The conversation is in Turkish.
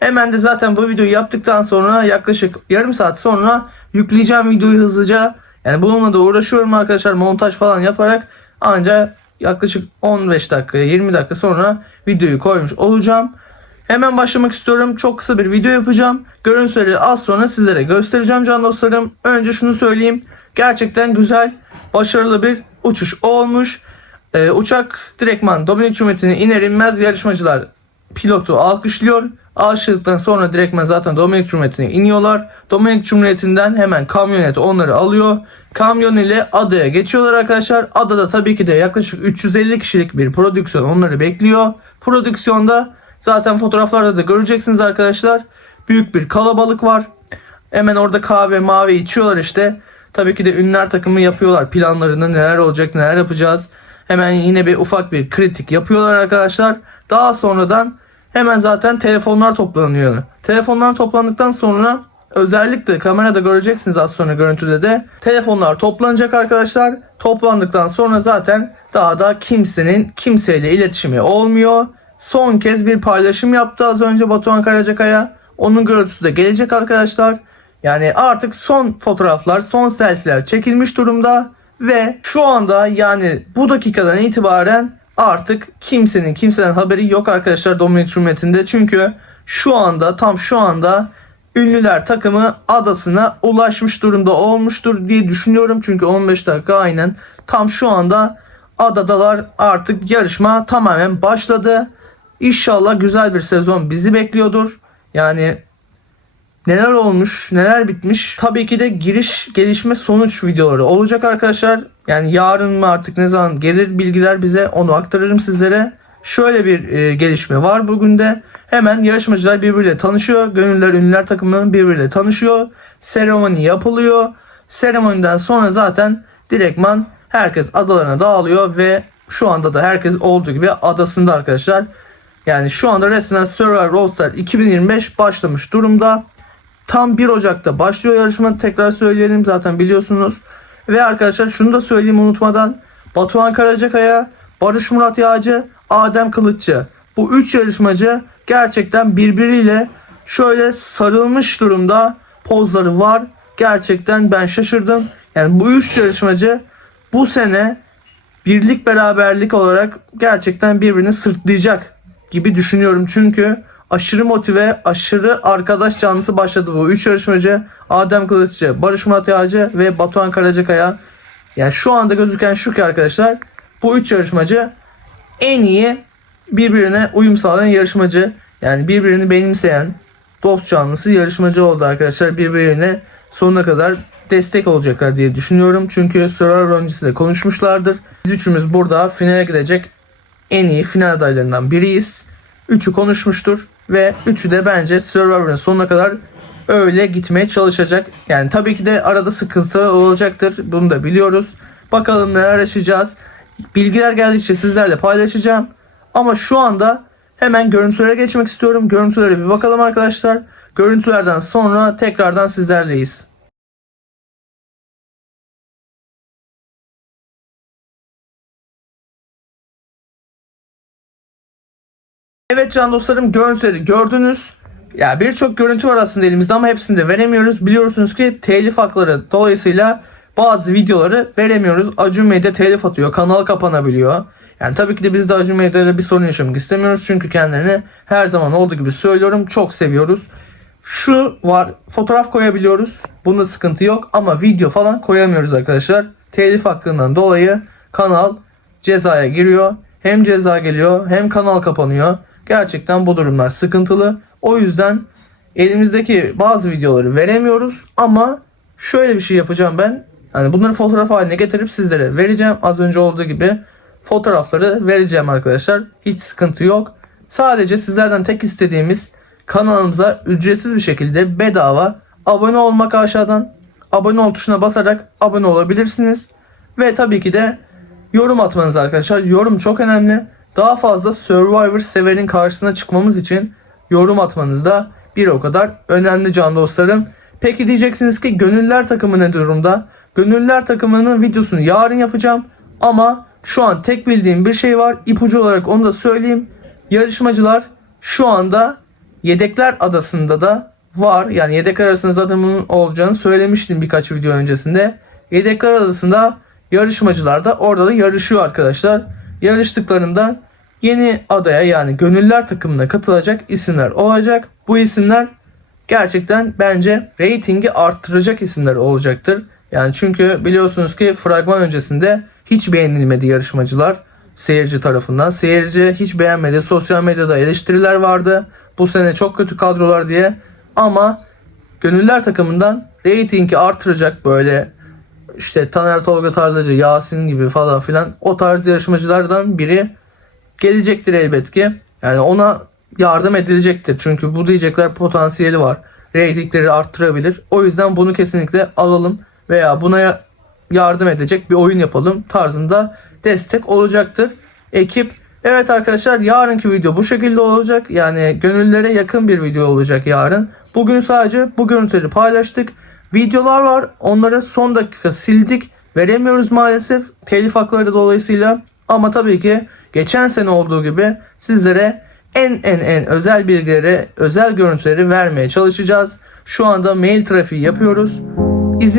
Hemen de zaten bu videoyu yaptıktan sonra yaklaşık yarım saat sonra yükleyeceğim videoyu hızlıca. Yani bununla da uğraşıyorum arkadaşlar montaj falan yaparak ancak yaklaşık 15 dakika 20 dakika sonra videoyu koymuş olacağım. Hemen başlamak istiyorum. Çok kısa bir video yapacağım. Görüntüleri az sonra sizlere göstereceğim can dostlarım. Önce şunu söyleyeyim. Gerçekten güzel, başarılı bir uçuş olmuş. Ee, uçak direktman Dominik Cumhuriyeti'ne iner inmez yarışmacılar pilotu alkışlıyor. Alkışladıktan sonra direktman zaten Dominik Cumhuriyeti'ne iniyorlar. Dominik Cumhuriyeti'nden hemen kamyonet onları alıyor. Kamyon ile adaya geçiyorlar arkadaşlar. Adada tabii ki de yaklaşık 350 kişilik bir prodüksiyon onları bekliyor. Prodüksiyonda zaten fotoğraflarda da göreceksiniz arkadaşlar. Büyük bir kalabalık var. Hemen orada kahve mavi içiyorlar işte. Tabii ki de ünlüler takımı yapıyorlar planlarını neler olacak neler yapacağız. Hemen yine bir ufak bir kritik yapıyorlar arkadaşlar. Daha sonradan hemen zaten telefonlar toplanıyor. Telefonlar toplandıktan sonra özellikle kamerada göreceksiniz az sonra görüntüde de telefonlar toplanacak arkadaşlar. Toplandıktan sonra zaten daha da kimsenin kimseyle iletişimi olmuyor. Son kez bir paylaşım yaptı az önce Batuhan Karacakaya. Onun görüntüsü de gelecek arkadaşlar. Yani artık son fotoğraflar, son selfie'ler çekilmiş durumda ve şu anda yani bu dakikadan itibaren artık kimsenin kimseden haberi yok arkadaşlar Dominik Cumhuriyeti'nde. Çünkü şu anda tam şu anda ünlüler takımı adasına ulaşmış durumda olmuştur diye düşünüyorum. Çünkü 15 dakika aynen tam şu anda adadalar artık yarışma tamamen başladı. İnşallah güzel bir sezon bizi bekliyordur. Yani neler olmuş, neler bitmiş. Tabii ki de giriş, gelişme, sonuç videoları olacak arkadaşlar. Yani yarın mı artık ne zaman gelir bilgiler bize onu aktarırım sizlere. Şöyle bir e, gelişme var bugün de. Hemen yarışmacılar birbiriyle tanışıyor. Gönüller ünlüler takımının birbiriyle tanışıyor. Seremoni yapılıyor. Seremoniden sonra zaten direktman herkes adalarına dağılıyor ve şu anda da herkes olduğu gibi adasında arkadaşlar. Yani şu anda resmen Survivor All Star 2025 başlamış durumda. Tam 1 Ocak'ta başlıyor yarışma. Tekrar söyleyelim zaten biliyorsunuz. Ve arkadaşlar şunu da söyleyeyim unutmadan. Batuhan Karacakaya, Barış Murat Yağcı, Adem Kılıççı. Bu 3 yarışmacı gerçekten birbiriyle şöyle sarılmış durumda pozları var. Gerçekten ben şaşırdım. Yani bu 3 yarışmacı bu sene birlik beraberlik olarak gerçekten birbirini sırtlayacak gibi düşünüyorum. Çünkü aşırı motive, aşırı arkadaş canlısı başladı bu. Üç yarışmacı Adem Kılıççı, Barış Murat Yağcı ve Batuhan Karacakaya. Yani şu anda gözüken şu ki arkadaşlar bu üç yarışmacı en iyi birbirine uyum sağlayan yarışmacı. Yani birbirini benimseyen dost canlısı yarışmacı oldu arkadaşlar. Birbirine sonuna kadar destek olacaklar diye düşünüyorum. Çünkü Survivor öncesinde konuşmuşlardır. Biz üçümüz burada finale gidecek en iyi final adaylarından biriyiz. Üçü konuşmuştur ve üçü de bence Survivor'ın sonuna kadar öyle gitmeye çalışacak. Yani tabii ki de arada sıkıntı olacaktır. Bunu da biliyoruz. Bakalım neler yaşayacağız. Bilgiler geldikçe sizlerle paylaşacağım. Ama şu anda hemen görüntülere geçmek istiyorum. Görüntülere bir bakalım arkadaşlar. Görüntülerden sonra tekrardan sizlerleyiz. Evet can dostlarım görüntüleri gördünüz. Ya birçok görüntü var aslında elimizde ama hepsini de veremiyoruz. Biliyorsunuz ki telif hakları dolayısıyla bazı videoları veremiyoruz. Acun Medya telif atıyor. Kanal kapanabiliyor. Yani tabii ki de biz de Acun Medya'yla bir sorun yaşamak istemiyoruz. Çünkü kendilerini her zaman olduğu gibi söylüyorum. Çok seviyoruz. Şu var fotoğraf koyabiliyoruz. Bunda sıkıntı yok ama video falan koyamıyoruz arkadaşlar. Telif hakkından dolayı kanal cezaya giriyor. Hem ceza geliyor hem kanal kapanıyor. Gerçekten bu durumlar sıkıntılı. O yüzden elimizdeki bazı videoları veremiyoruz ama şöyle bir şey yapacağım ben. Yani bunları fotoğraf haline getirip sizlere vereceğim. Az önce olduğu gibi fotoğrafları vereceğim arkadaşlar. Hiç sıkıntı yok. Sadece sizlerden tek istediğimiz kanalımıza ücretsiz bir şekilde bedava abone olmak aşağıdan abone ol tuşuna basarak abone olabilirsiniz. Ve tabii ki de yorum atmanız arkadaşlar. Yorum çok önemli. Daha fazla Survivor severin karşısına çıkmamız için yorum atmanız da bir o kadar önemli can dostlarım. Peki diyeceksiniz ki gönüller takımı ne durumda? Gönüller takımının videosunu yarın yapacağım. Ama şu an tek bildiğim bir şey var. İpucu olarak onu da söyleyeyim. Yarışmacılar şu anda Yedekler adasında da var. Yani yedekler arasında zaten bunun olacağını söylemiştim birkaç video öncesinde. Yedekler adasında yarışmacılar da orada da yarışıyor arkadaşlar. Yarıştıklarında yeni adaya yani gönüller takımına katılacak isimler olacak. Bu isimler gerçekten bence reytingi arttıracak isimler olacaktır. Yani çünkü biliyorsunuz ki fragman öncesinde hiç beğenilmedi yarışmacılar seyirci tarafından. Seyirci hiç beğenmedi. Sosyal medyada eleştiriler vardı. Bu sene çok kötü kadrolar diye. Ama gönüller takımından reytingi artıracak böyle işte Taner Tolga Tarlacı, Yasin gibi falan filan o tarz yarışmacılardan biri gelecektir elbet ki. Yani ona yardım edilecektir. Çünkü bu diyecekler potansiyeli var. Reytingleri arttırabilir. O yüzden bunu kesinlikle alalım veya buna ya- yardım edecek bir oyun yapalım tarzında destek olacaktır. Ekip Evet arkadaşlar yarınki video bu şekilde olacak. Yani gönüllere yakın bir video olacak yarın. Bugün sadece bu görüntüleri paylaştık. Videolar var. Onları son dakika sildik. Veremiyoruz maalesef. Telif hakları dolayısıyla. Ama tabii ki geçen sene olduğu gibi sizlere en en en özel bilgileri, özel görüntüleri vermeye çalışacağız. Şu anda mail trafiği yapıyoruz.